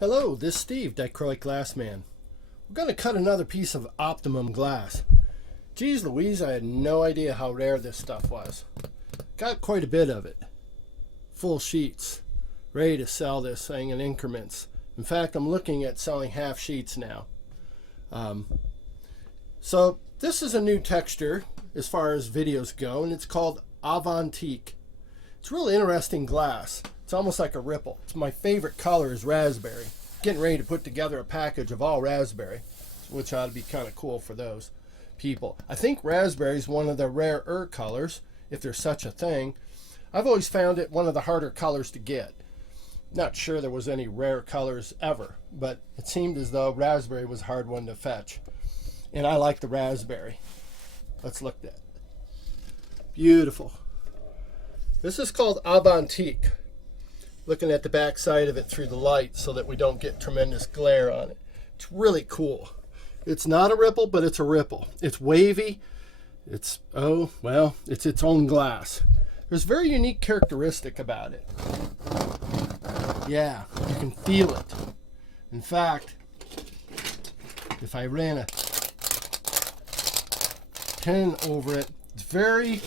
Hello, this is Steve, Dichroic Glass Man. We're going to cut another piece of Optimum glass. Geez Louise, I had no idea how rare this stuff was. Got quite a bit of it. Full sheets. Ready to sell this thing in increments. In fact, I'm looking at selling half sheets now. So this is a new texture as far as videos go, and it's called Avantique. It's really interesting glass. It's almost like a ripple. It's my favorite color is raspberry. Getting ready to put together a package of all raspberry, which ought to be kind of cool for those people. I think raspberry is one of the rarer colors, if there's such a thing. I've always found it one of the harder colors to get. Not sure there was any rare colors ever, but it seemed as though raspberry was a hard one to fetch. And I like the raspberry. Let's look at it. Beautiful. This is called Avantique. Looking at the back side of it through the light so that we don't get tremendous glare on it. It's really cool. It's not a ripple, but it's a ripple. It's wavy. It's its own glass. There's a very unique characteristic about it. Yeah, you can feel it. In fact, if I ran a pen over it, it's very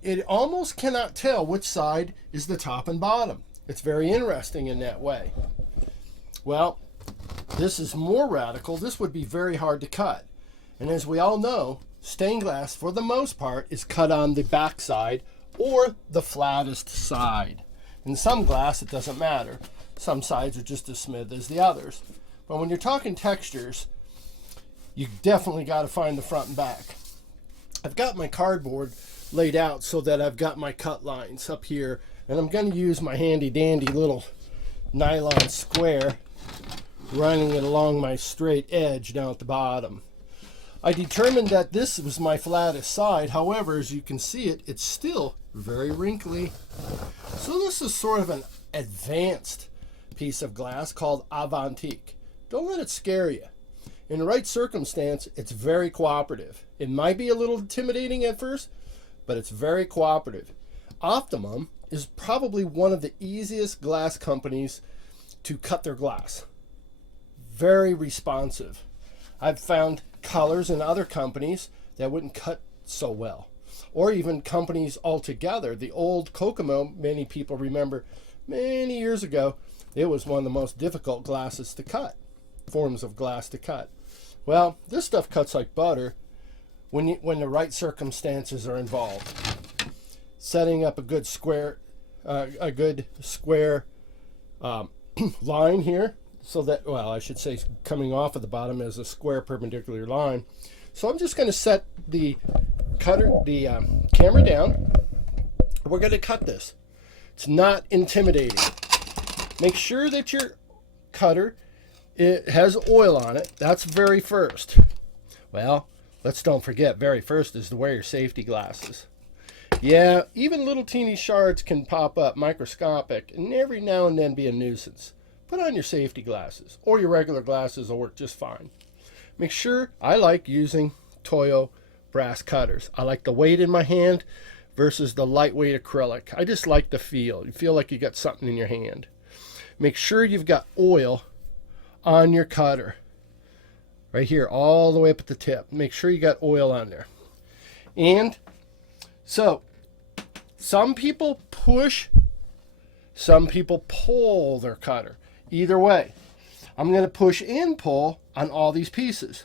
it almost cannot tell which side is the top and bottom. It's very interesting in that way. Well, this is more radical. This would be very hard to cut. And as we all know, stained glass, for the most part, is cut on the back side or the flattest side. In some glass, it doesn't matter. Some sides are just as smooth as the others. But when you're talking textures, you definitely got to find the front and back. I've got my cardboard laid out so that I've got my cut lines up here, and I'm going to use my handy dandy little nylon square, running it along my straight edge down at the bottom. I determined that this was my flattest side. However, as you can see it's still very wrinkly. So this is sort of an advanced piece of glass called Avantique. Don't let it scare you. In the right circumstance, it's very cooperative. It might be a little intimidating at first, but it's very cooperative. Optimum is probably one of the easiest glass companies to cut their glass. Very responsive. I've found colors in other companies that wouldn't cut so well. Or even companies altogether. The old Kokomo, many people remember many years ago, it was one of the most difficult glasses to cut. Forms of glass to cut. Well, this stuff cuts like butter when the right circumstances are involved. Setting up a good square line here, so that, well, I should say coming off of the bottom as a square perpendicular line. So I'm just going to set the camera down. We're going to cut this. It's not intimidating. Make sure that your cutter, it has oil on it. That's very first. Well, let's don't forget, very first is to wear your safety glasses. Yeah, even little teeny shards can pop up, microscopic, and every now and then be a nuisance. Put on your safety glasses, or your regular glasses will work just fine. Make sure, I like using Toyo brass cutters. I like the weight in my hand versus the lightweight acrylic. I just like the feel. You feel like you got something in your hand. Make sure you've got oil on your cutter. Right here, all the way up at the tip. Make sure you got oil on there. And so, some people push, some people pull their cutter. Either way, I'm going to push and pull on all these pieces.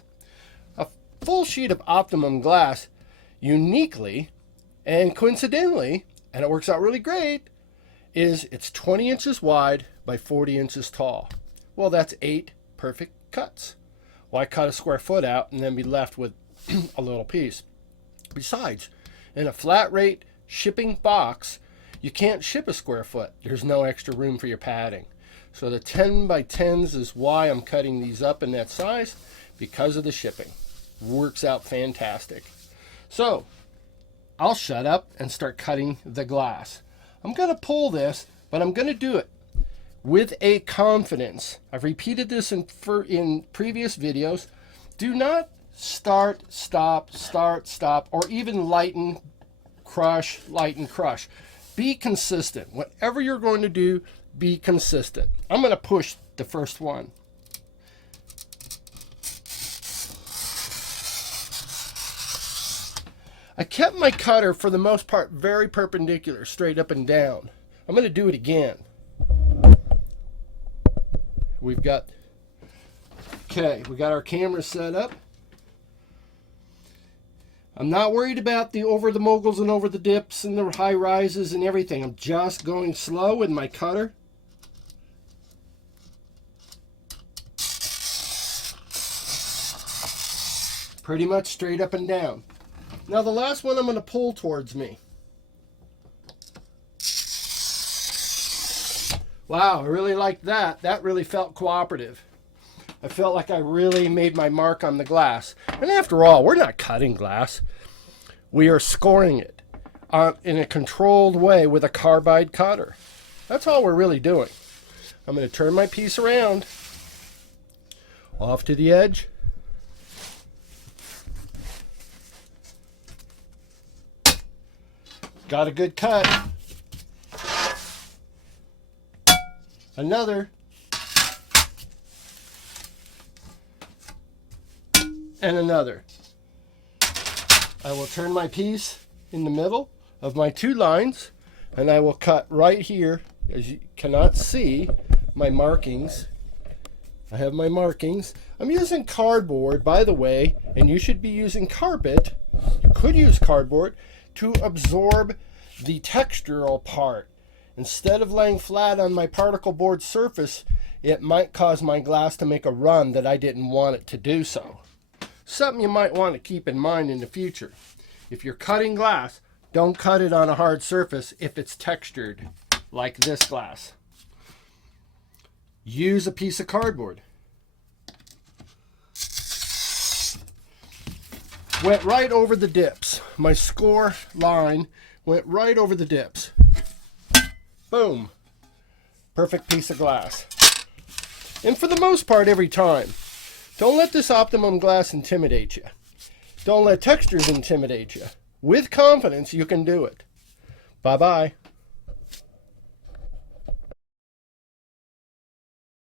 A full sheet of Optimum glass, uniquely and coincidentally, and it works out really great, it's 20 inches wide by 40 inches tall. Well, that's 8 perfect cuts. Why cut a square foot out and then be left with a little piece? Besides, in a flat rate shipping box, you can't ship a square foot. There's no extra room for your padding. So the 10 by 10s is why I'm cutting these up in that size, because of the shipping. Works out fantastic. So I'll shut up and start cutting the glass. I'm going to pull this, but I'm going to do it with a confidence. I've repeated this in previous videos. Do not start, stop, or even lighten, crush. Be consistent. Whatever you're going to do, be consistent. I'm going to push the first one. I kept my cutter, for the most part, very perpendicular, straight up and down. I'm going to do it again. We got our camera set up. I'm not worried about the over the moguls and over the dips and the high rises and everything. I'm just going slow with my cutter. Pretty much straight up and down. Now the last one I'm going to pull towards me. Wow, I really liked that. That really felt cooperative. I felt like I really made my mark on the glass. And after all, we're not cutting glass. We are scoring it in a controlled way with a carbide cutter. That's all we're really doing. I'm going to turn my piece around, off to the edge. Got a good cut. Another. And another. I will turn my piece in the middle of my two lines, and I will cut right here. As you cannot see my markings, I have my markings. I'm using cardboard, by the way, and you should be using carpet. You could use cardboard to absorb the textural part. Instead of laying flat on my particle board surface, it might cause my glass to make a run that I didn't want it to do so. Something you might want to keep in mind in the future. If you're cutting glass, don't cut it on a hard surface if it's textured like this glass. Use a piece of cardboard. Went right over the dips. My score line went right over the dips. Boom. Perfect piece of glass. And for the most part, every time. Don't let this Optimum glass intimidate you. Don't let textures intimidate you. With confidence, you can do it. Bye-bye.